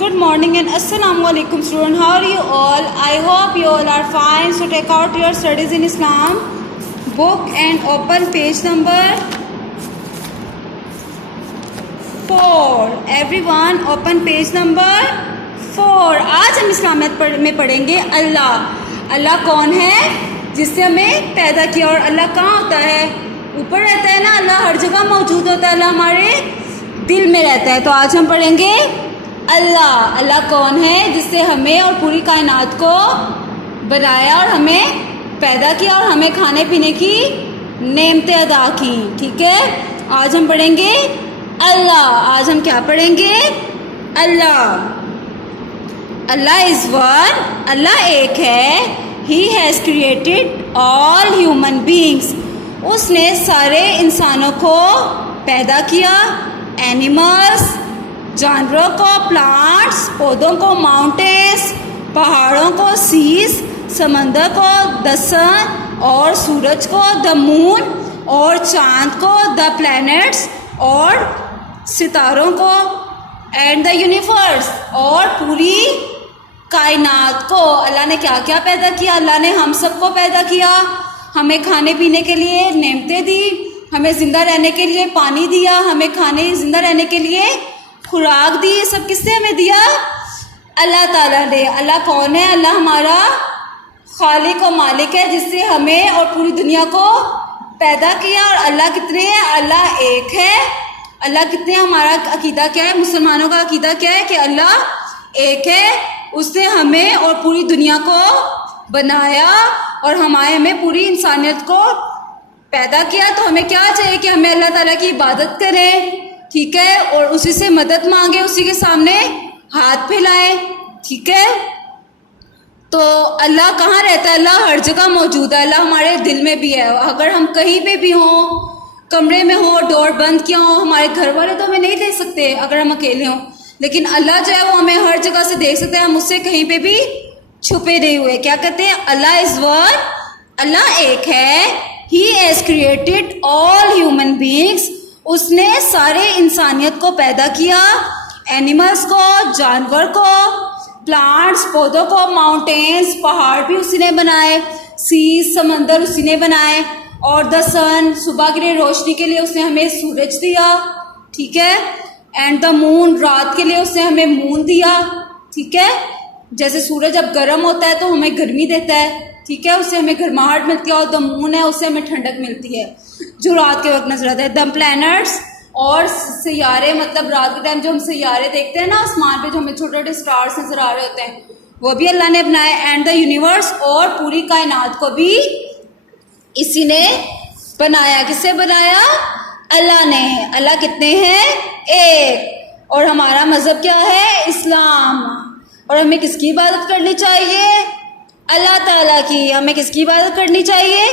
Good morning and Assalamu alaikum student. How are you all? I hope you all are fine. So take out your studies in Islam book and open page number 4. Everyone open page number 4. आज हम इस्लामियत में पढ़ेंगे अल्लाह. अल्लाह कौन है जिससे हमें पैदा किया, और अल्लाह कहाँ होता है? ऊपर रहता है ना. अल्लाह हर जगह मौजूद होता है. अल्लाह हमारे दिल में रहता है. तो आज हम पढ़ेंगे अल्लाह. अल्लाह कौन है जिससे हमें और पूरी कायनात को बनाया और हमें पैदा किया और हमें खाने पीने की नेमतें अदा की. ठीक है, आज हम पढ़ेंगे अल्लाह. आज हम क्या पढ़ेंगे? अल्लाह. अल्लाह इज़ वन. अल्लाह एक है. ही has created all human beings. उसने सारे इंसानों को पैदा किया. एनिमल्स, जानवरों को, प्लांट्स, पौधों को, माउंटेन्स, पहाड़ों को, सीज, समंदर को, द सन और सूरज को, द मून और चांद को, द प्लैनेट्स और सितारों को, एंड द यूनिवर्स और पूरी कायनात को. अल्लाह ने क्या क्या पैदा किया? अल्लाह ने हम सबको पैदा किया. हमें खाने पीने के लिए नेमतें दी. हमें ज़िंदा रहने के लिए पानी दिया. हमें ज़िंदा रहने के लिए खुराक दी. सब किसने हमें दिया? अल्लाह ताला ने. अल्लाह कौन है? अल्लाह हमारा खालिक और मालिक है जिससे हमें और पूरी दुनिया को पैदा किया. और अल्लाह कितने हैं? अल्लाह एक है. अल्लाह कितने? हमारा अकीदा क्या है? मुसलमानों का अकीदा क्या है? कि अल्लाह एक है. उसने हमें और पूरी दुनिया को बनाया और हमें पूरी इंसानियत को पैदा किया. तो हमें क्या चाहिए? कि हमें अल्लाह ताला की इबादत करें. ठीक है, और उसी से मदद मांगे, उसी के सामने हाथ फैलाएं. ठीक है, तो अल्लाह कहाँ रहता है? अल्लाह हर जगह मौजूद है. अल्लाह हमारे दिल में भी है. अगर हम कहीं पे भी हों, कमरे में हों, डोर बंद किया हो, हमारे घर वाले तो हमें नहीं देख सकते अगर हम अकेले हों, लेकिन अल्लाह जो है वो हमें हर जगह से देख सकते हैं. हम उससे कहीं पे भी छुपे नहीं हुए. क्या कहते हैं? अल्लाह इज़ वन. अल्लाह एक है. ही has created all human beings. उसने सारे इंसानियत को पैदा किया. एनिमल्स को, जानवर को, प्लांट्स, पौधों को, माउंटेन्स, पहाड़ भी उसी ने बनाए. सीज, समंदर उसी ने बनाए. और द सन, सुबह के लिए रोशनी के लिए उसने हमें सूरज दिया. ठीक है, एंड द मून, रात के लिए उसने हमें मून दिया. ठीक है, जैसे सूरज जब गर्म होता है तो हमें गर्मी देता है. ठीक है, उससे हमें गर्माहट मिलती है. और द मून है, उससे हमें ठंडक मिलती है जो रात के वक्त नजर आता है. द प्लैनेट्स और सैयारे, मतलब रात के टाइम जो हम सैयारे देखते हैं ना आसमान पे, जो हमें छोटे छोटे स्टार्स नजर आ रहे होते हैं, वो भी अल्लाह ने बनाए. एंड द यूनिवर्स और पूरी कायनात को भी इसी ने बनाया. किससे बनाया? अल्लाह ने. अल्लाह कितने हैं? एक. और हमारा मजहब क्या है? इस्लाम. और हमें किसकी इबादत करनी चाहिए? अल्लाह ताला की. हमें किसकी इबादत करनी चाहिए?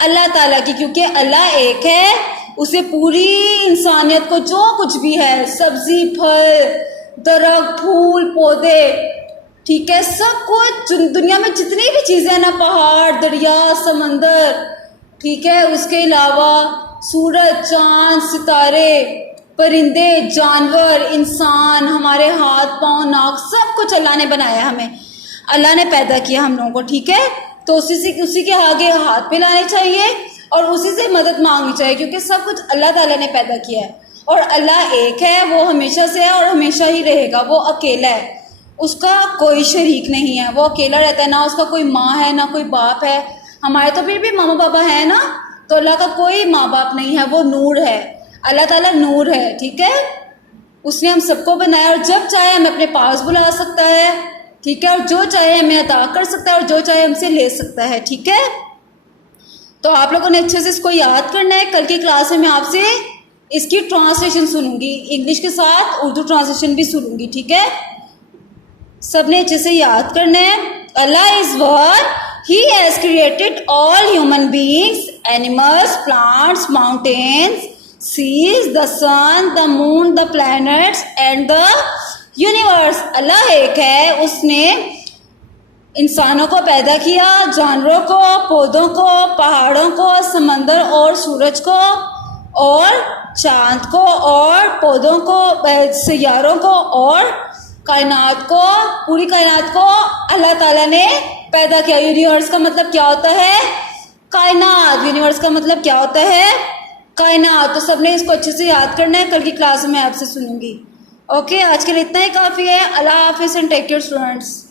अल्लाह ताला की. क्योंकि अल्लाह एक है. उसे पूरी इंसानियत को जो कुछ भी है, सब्जी, फल, दरख्त, फूल, पौधे, ठीक है, सब कुछ दुनिया में जितनी भी चीज़ें ना, पहाड़, दरिया, समंदर, ठीक है, उसके अलावा सूरज, चांद, सितारे, परिंदे, जानवर, इंसान, हमारे हाथ, पाँव, नाक, सब कुछ अल्लाह ने बनाया. हमें अल्लाह ने पैदा किया हम लोगों को. ठीक है, तो उसी के आगे हाथ पे लाने चाहिए और उसी से मदद मांगनी चाहिए, क्योंकि सब कुछ अल्लाह ताला ने पैदा किया है. और अल्लाह एक है. वो हमेशा से है और हमेशा ही रहेगा. वो अकेला है. उसका कोई शरीक नहीं है. वो अकेला रहता है. ना उसका कोई माँ है, ना कोई बाप है. हमारे तो फिर भी मामा पापा है ना. तो अल्लाह का कोई माँ बाप नहीं है. वो नूर है. अल्लाह ताला नूर है. ठीक है, उसने हम सबको बनाया और जब चाहे हमें अपने पास बुला सकता है. ठीक है, और जो चाहे हमें अता कर सकता है और जो चाहे हमसे ले सकता है. ठीक है, तो आप लोगों ने अच्छे से इसको याद करना है. कल की क्लास में मैं आपसे इसकी ट्रांसलेशन सुनूंगी, इंग्लिश के साथ उर्दू ट्रांसलेशन भी सुनूंगी. ठीक है, सबने अच्छे से याद करना है. Allah is one. He has created all human beings, animals, plants, mountains, seas, the sun, the moon, the planets and the universe. Allah एक है. उसने इंसानों को पैदा किया, जानवरों को, पौधों को, पहाड़ों को, समंदर और सूरज को और चांद को और पौधों को, सैयारों को और کائنات کو, پوری کائنات کو اللہ تعالیٰ نے پیدا کیا. یونیورس کا مطلب کیا ہوتا ہے؟ کائنات. یونیورس کا مطلب کیا ہوتا ہے؟ کائنات. تو سب نے اس کو اچھے سے یاد کرنا ہے, کل کی کلاس میں آپ سے سنوں گی. اوکے, آج کے لیے اتنا ہی کافی ہے. اللہ حافظ اینڈ ٹیک کیئر اسٹوڈنٹس.